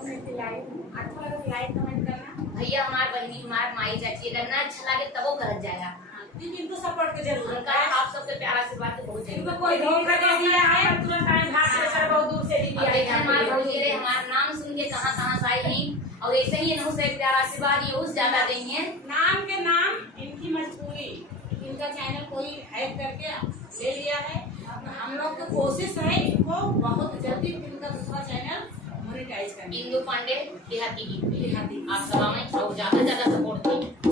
अच्छा लगा तो लाइक कमेंट करना। भैया हमार बहनी हमार माई चाची अगर ना अच्छा लगे तब वो करत जाएगा। इनको सपोर्ट की जरूरत है। आप सबसे प्यारा से बात बहुत इनको कोई धोखा दे दिया है तुरंत टाइम भाग से सर बहुत दूर से दिया है। हमारे भौजी रे हमारा नाम सुन के कहां से आई हैं और ऐसे ही इन्हों से प्यार आशीर्वाद ये उस ज्यादा देंगे। नाम के नाम इनकी मजबूरी, इनका चैनल कोई हैक करके ले लिया है। हम लोग की कोशिश है इनको बहुत जल्दी इनका दूसरा चैनल मोनेटाइज करने। इंदु पांडे देहाती देहाती। आप सब हमें ज्यादा सपोर्ट करें।